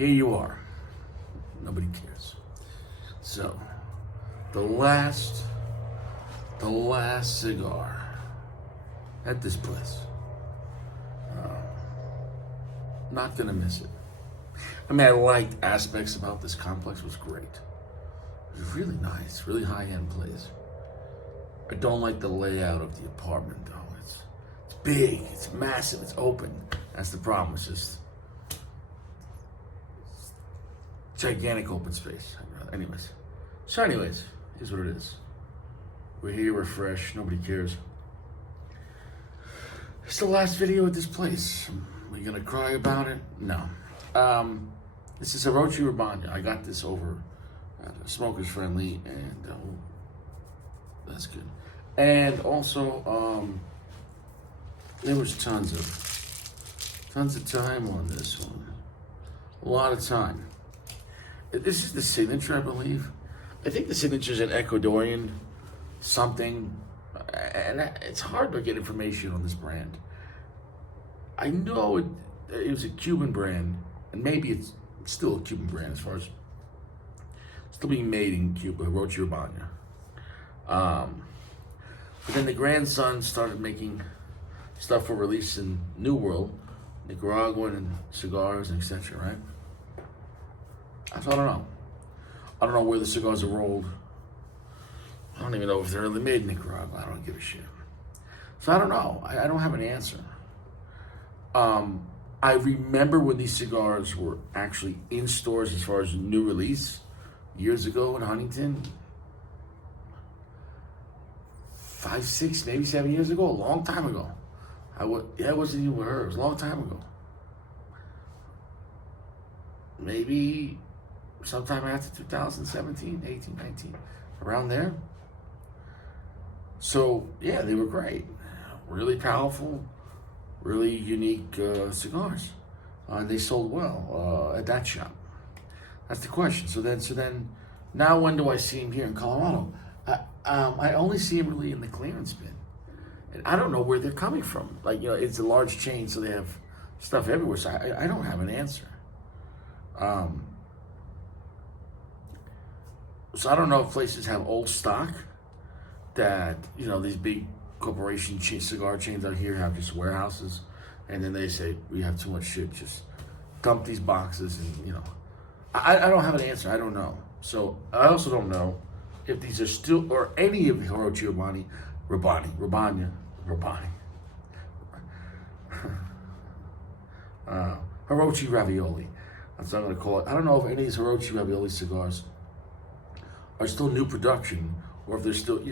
here you are. Nobody cares. So, the last cigar at this place. Not gonna miss it. I mean, I liked aspects about this complex. It was great. It was really nice, really high-end place. I don't like the layout of the apartment, though. It's big, it's massive, it's open. That's the problem. It's just gigantic open space. Anyways, here's what it is. We're here, we're fresh, nobody cares. It's the last video at this place. Are you gonna cry about it? No. This is Orochi Urbana. I got this over at Smokers Friendly, and that's good. And also, there was tons of time on this one. A lot of time. This is the signature, I believe. I think the signature is an Ecuadorian something, and it's hard to get information on this brand. I know it was a Cuban brand, and maybe it's still a Cuban brand as far as still being made in Cuba, Orochi Urbana. But then the grandson started making stuff for release in New World, Nicaraguan and cigars and etc. Right? So I don't know. I don't know where the cigars are rolled. I don't even know if they're really made in Nicaragua. I don't give a shit. So I don't know. I don't have an answer. I remember when these cigars were actually in stores as far as new release years ago in Huntington. 5, 6, maybe 7 years ago, a long time ago. It wasn't even with her, it was a long time ago. Maybe sometime after 2017, 18, 19, around there. So, yeah, they were great. Really powerful, really unique cigars. And they sold well at that shop. That's the question. So then, now when do I see them here in Colorado? I only see them really in the clearance bin. And I don't know where they're coming from. Like, it's a large chain, so they have stuff everywhere. So I don't have an answer. So I don't know if places have old stock that, these big corporation cigar chains out here have just warehouses, and then they say, we have too much shit, just dump these boxes, and, I don't have an answer. I don't know. So I also don't know if these are still, or any of the Orochi Orochi Ravioli. That's what I'm going to call it. I don't know if any of these Orochi Ravioli cigars are still new production, or if they're still,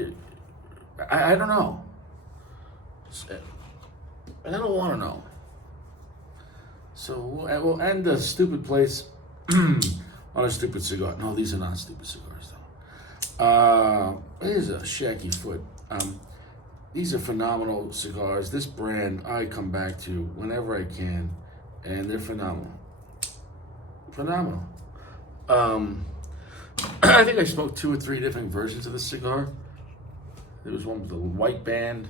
I don't know. And I don't want to know. So we'll end the stupid place on a stupid cigar. No, these are not stupid cigars, though. Here's a Shaky Foot. These are phenomenal cigars. This brand I come back to whenever I can, and they're phenomenal. Phenomenal. I think I smoked 2 or 3 different versions of this cigar. There was one with the white band,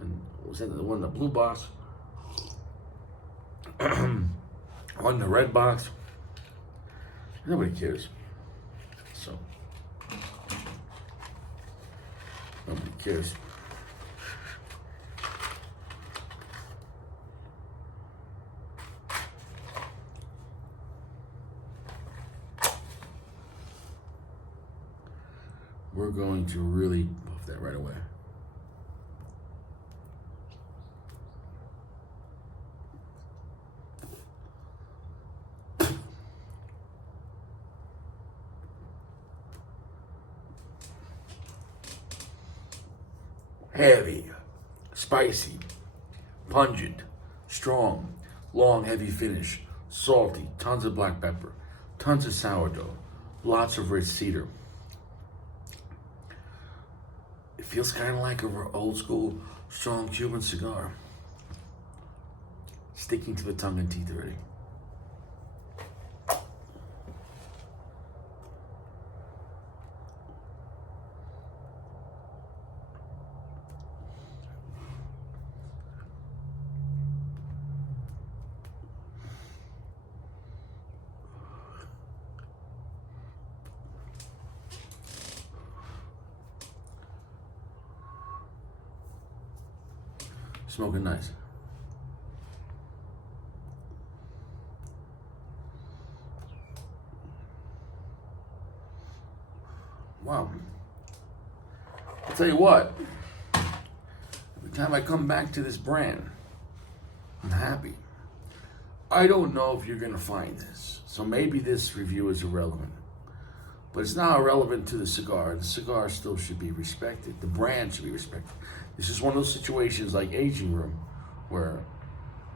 and was that the one in the blue box? One in the red box. Nobody cares. So, nobody cares. We're going to really puff that right away. Heavy, spicy, pungent, strong, long, heavy finish, salty, tons of black pepper, tons of sourdough, lots of rich cedar. It feels kind of like an old school, strong Cuban cigar. Sticking to the tongue and teeth already. Smoking nice. Wow. I'll tell you what, every time I come back to this brand, I'm happy. I don't know if you're going to find this, so maybe this review is irrelevant. But it's not irrelevant to the cigar. The cigar still should be respected. The brand should be respected. This is one of those situations like Aging Room, where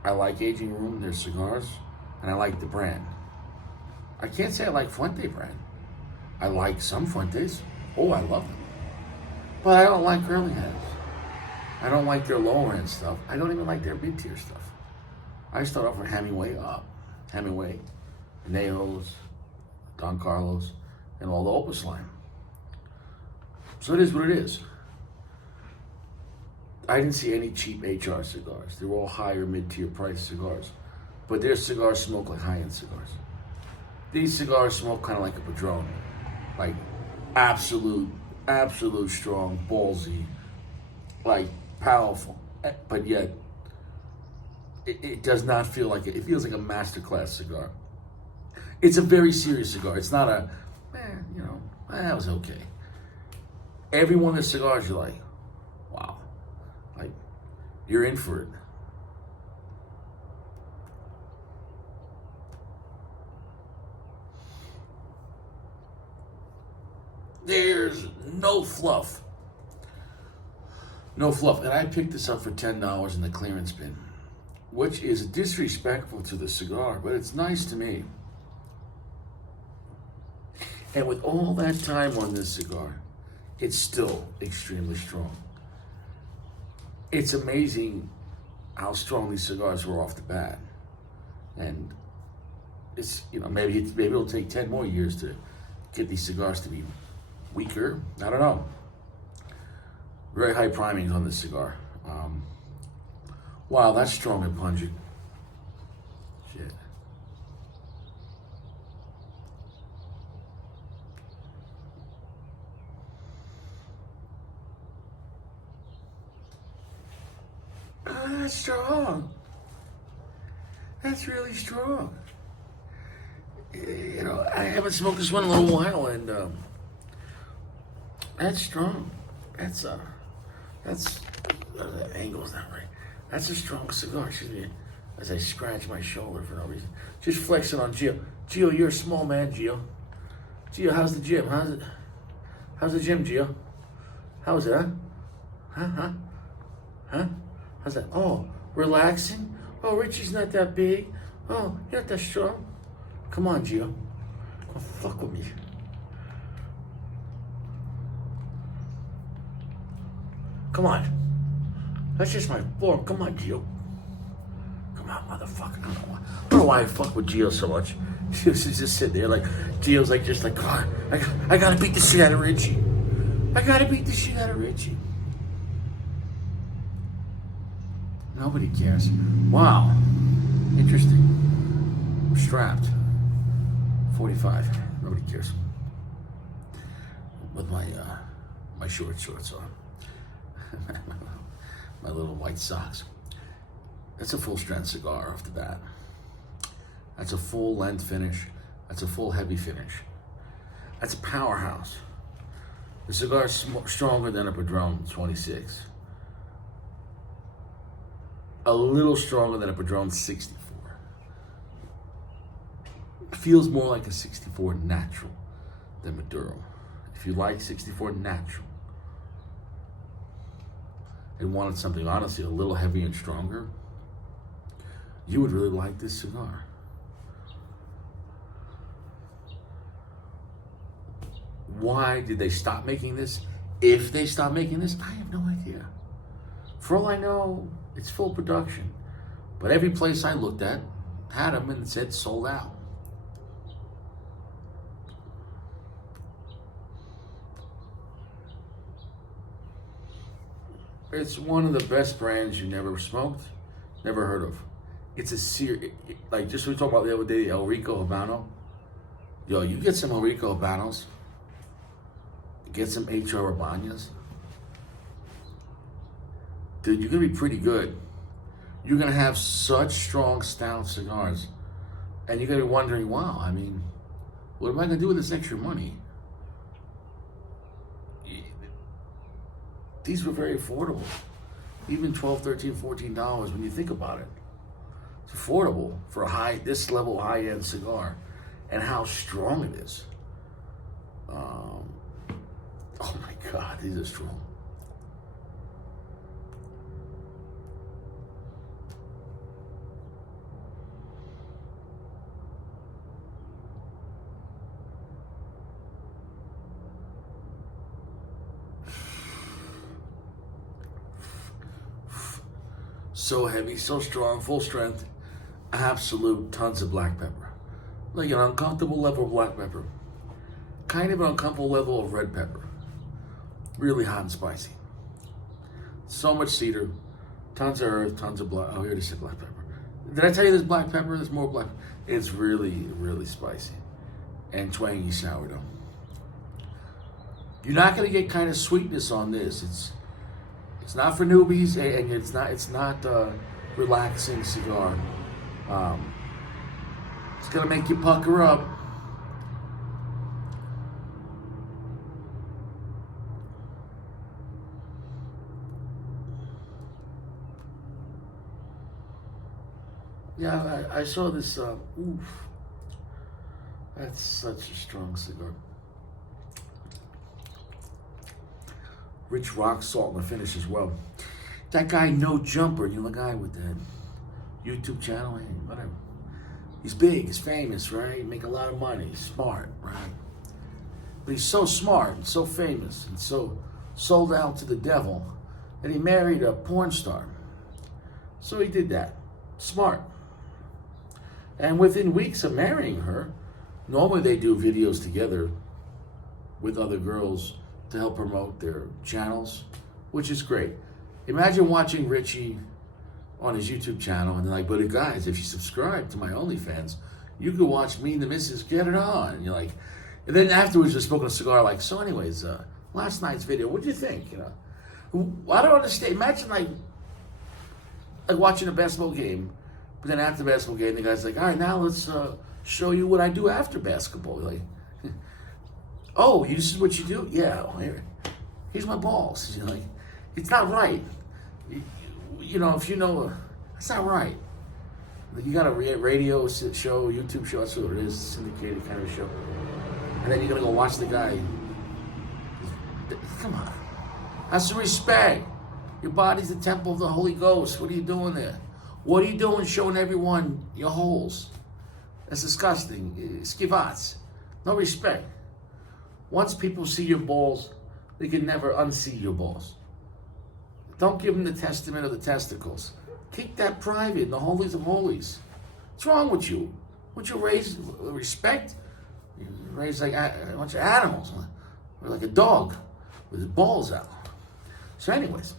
I like Aging Room, their cigars, and I like the brand. I can't say I like Fuente brand. I like some Fuentes. Oh, I love them. But I don't like Curly Heads. I don't like their lower end stuff. I don't even like their mid-tier stuff. I start off with Hemingway up. Hemingway, Anejos, Don Carlos, and all the Opus line. So it is what it is. I didn't see any cheap HR cigars. They were all higher mid-tier price cigars. But their cigars smoke like high-end cigars. These cigars smoke kind of like a Padron. Like absolute strong, ballsy, like powerful. But yet, it does not feel like it. It feels like a masterclass cigar. It's a very serious cigar. It's not a, that was okay. Every one of the cigars you're like, wow. Like, you're in for it. There's no fluff. No fluff. And I picked this up for $10 in the clearance bin, which is disrespectful to the cigar, but it's nice to me. And with all that time on this cigar, it's still extremely strong. It's amazing how strong these cigars were off the bat. And it's, maybe it'll take 10 more years to get these cigars to be weaker. I don't know. Very high priming on this cigar. Wow, that's strong and pungent. Shit. Oh, that's strong. That's really strong. I haven't smoked this one in a little while, and that's strong. That's the angle's not right. That's a strong cigar. Excuse me, as I scratch my shoulder for no reason. Just flexing on Gio. Gio, you're a small man, Gio. Gio, how's the gym? How's the gym, Gio? How is it, huh? Huh? How's that? Oh, relaxing? Oh, Richie's not that big. Oh, you're not that strong. Come on, Gio. Don't fuck with me. Come on. That's just my floor. Come on, Gio. Come on, motherfucker. I don't know why I fuck with Gio so much. She's just sitting there like, Gio's like, just like, God, I gotta beat the shit out of Richie. I gotta beat the shit out of Richie. Nobody cares. Wow. Interesting. I'm strapped. 45. Nobody cares. With my shorts on. My little white socks. That's a full strength cigar off the bat. That's a full length finish. That's a full heavy finish. That's a powerhouse. The cigar is stronger than a Padron 26. A little stronger than a Padron 64. It feels more like a 64 natural than Maduro. If you like 64 natural and wanted something honestly a little heavier and stronger, you would really like this cigar. Why did they stop making this? If they stopped making this, I have no idea. For all I know, it's full production. But every place I looked at had them and it said sold out. It's one of the best brands you never smoked, never heard of. It's a like just we talked about the other day, the El Rico Habano. Yo, you get some El Rico Habanos, get some HR Urbanas. Dude, you're gonna be pretty good. you're going to have such strong, stout cigars. And you're going to be wondering, wow, I mean, what am I going to do with this extra money? These were very affordable. Even $12, $13, $14 when you think about it. It's affordable for this level high-end cigar, and how strong it is. Oh my God, these are strong. So heavy, so strong, full strength, absolute tons of black pepper. Like an uncomfortable level of black pepper. Kind of an uncomfortable level of red pepper. Really hot and spicy. So much cedar, tons of earth, tons of black. Oh, here it is, black pepper. Did I tell you there's black pepper? There's more black. It's really, really spicy and twangy sourdough. You're not going to get kind of sweetness on this. It's not for newbies, and it's not a relaxing cigar. It's gonna make you pucker up. Yeah, I saw this. Oof, that's such a strong cigar. Rich rock salt in the finish as well. That guy, No Jumper, you know, the guy with the YouTube channel, hey, whatever. He's big, he's famous, right? Make a lot of money, he's smart, right? But he's so smart and so famous and so sold out to the devil that he married a porn star. So he did that. Smart. And within weeks of marrying her, normally they do videos together with other girls to help promote their channels, which is great. Imagine watching Richie on his YouTube channel and they're like, but guys, if you subscribe to my OnlyFans, you can watch me and the missus get it on. And you're like, and then afterwards you're smoking a cigar like, so anyways, last night's video, what'd you think? You know, I don't understand. Imagine like watching a basketball game, but then after the basketball game, the guy's like, all right, now let's show you what I do after basketball. You're like, oh, this is what you do? Yeah, well, here's my balls. You're like, it's not right. You know, if you know, it's not right. You got a radio show, YouTube show, that's what it is, syndicated kind of show. And then you're going to go watch the guy. Come on. Have some respect. Your body's the temple of the Holy Ghost. What are you doing there? What are you doing showing everyone your holes? That's disgusting. Skivats. No respect. Once people see your balls, they can never unsee your balls. Don't give them the testament of the testicles. Keep that private in the holies of holies. What's wrong with you? Would you raise respect? You raise like a bunch of animals, or like a dog with his balls out. So anyways,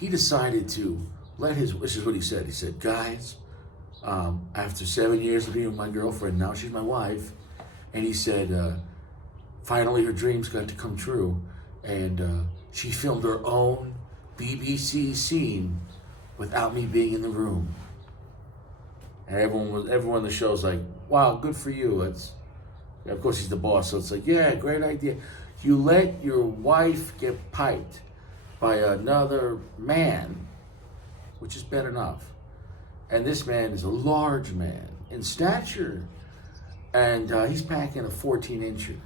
he decided to this is what he said. He said, guys, after 7 years of being with my girlfriend, now she's my wife, and he said, finally her dreams got to come true, and she filmed her own BBC scene without me being in the room. And everyone in the show's like, wow, good for you. Of course he's the boss, so it's like, yeah, great idea. You let your wife get piped by another man, which is bad enough. And this man is a large man in stature, and he's packing a 14-incher.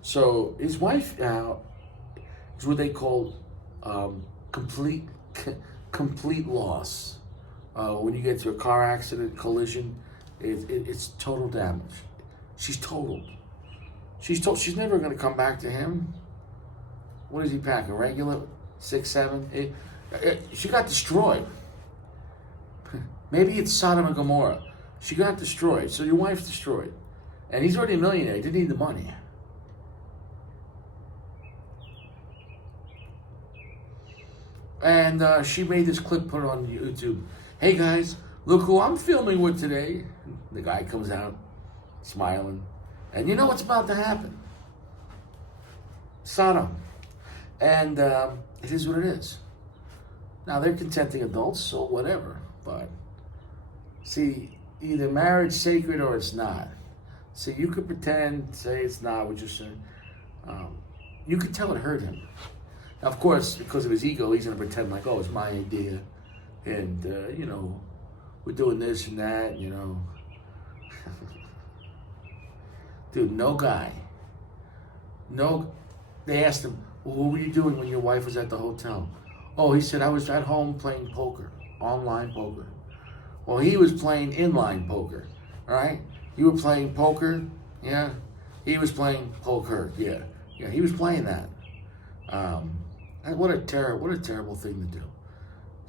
So his wife now is what they call complete loss. When you get into a car accident, collision, it's total damage. She's totaled. She's never going to come back to him. What does he pack? A regular 6, 7, 8? She got destroyed. Maybe it's Sodom and Gomorrah. She got destroyed. So your wife's destroyed. And he's already a millionaire. He didn't need the money. And she made this clip, put it on YouTube. Hey guys, look who I'm filming with today. The guy comes out, smiling. And you know what's about to happen. Sodom. And it is what it is. Now they're consenting adults, so whatever. But see, either marriage sacred or it's not. So you could pretend, say it's not, what you're saying. You could tell it hurt him. Now, of course, because of his ego, he's gonna pretend like, oh, it's my idea, and we're doing this and that, Dude, no guy. No, they asked him, well, what were you doing when your wife was at the hotel? Oh, he said, I was at home playing poker, online poker. Well, he was playing inline poker, all right? You were playing poker, yeah? He was playing poker, yeah. Yeah, he was playing that. And what a terrible thing to do.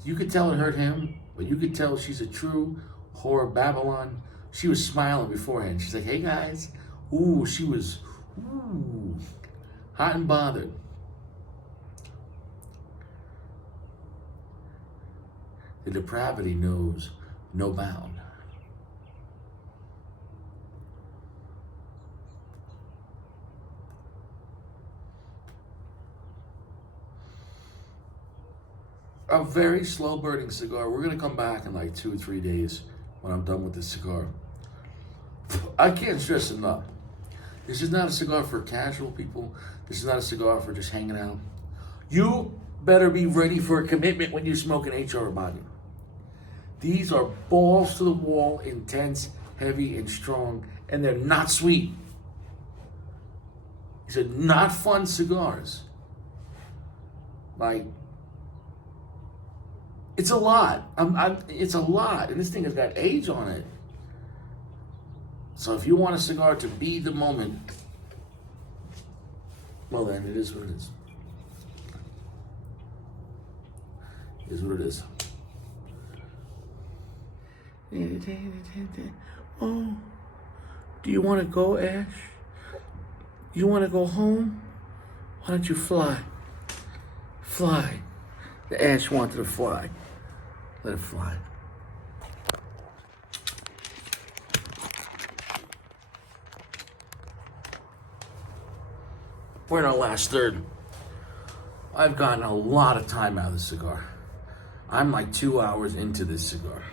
You could tell it hurt him, but you could tell she's a true whore of Babylon. She was smiling beforehand. She's like, hey guys. Ooh, she was hot and bothered. The depravity knows no bound. A very slow burning cigar. We're gonna come back in like 2 or 3 days when I'm done with this cigar. I can't stress enough. This is not a cigar for casual people. This is not a cigar for just hanging out. You better be ready for a commitment when you smoke an HR Urbano. These are balls to the wall, intense, heavy, and strong, and they're not sweet. These are not fun cigars. Like, it's a lot. It's a lot, and this thing has got age on it. So if you want a cigar to be the moment, well then, it is what it is. It is what it is. Oh, do you want to go, Ash? You want to go home? Why don't you fly? Fly. The Ash wanted to fly. Let it fly. We're in our last third. I've gotten a lot of time out of this cigar. I'm like 2 hours into this cigar.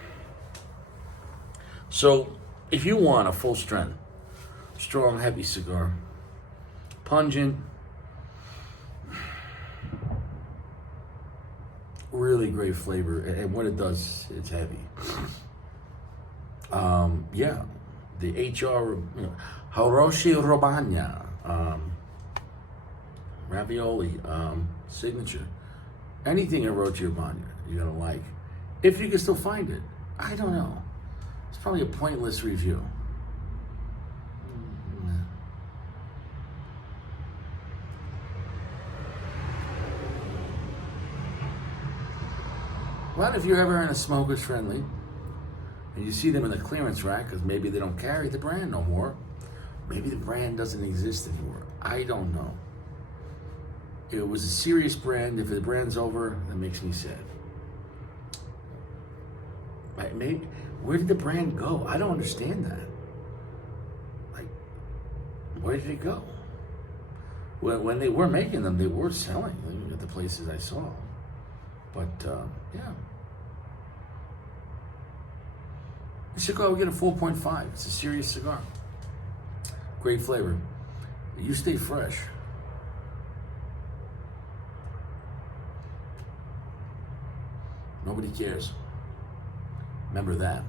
So, if you want a full strength, strong, heavy cigar, pungent, really great flavor, and what it does, it's heavy. Yeah, the HR, Hiroshi Robanya, ravioli, signature, anything Hiroshi Robanya you're gonna like, if you can still find it. I don't know. It's probably a pointless review. But if you're ever in a Smokers Friendly and you see them in the clearance rack because maybe they don't carry the brand no more, maybe the brand doesn't exist anymore. I don't know. It was a serious brand. If the brand's over, that makes me sad. Maybe, where did the brand go? I don't understand that. Like, where did it go? Well, when they were making them, they were selling at the places I saw. But, yeah. This cigar will get a 4.5. It's a serious cigar. Great flavor. You stay fresh. Nobody cares. Remember that.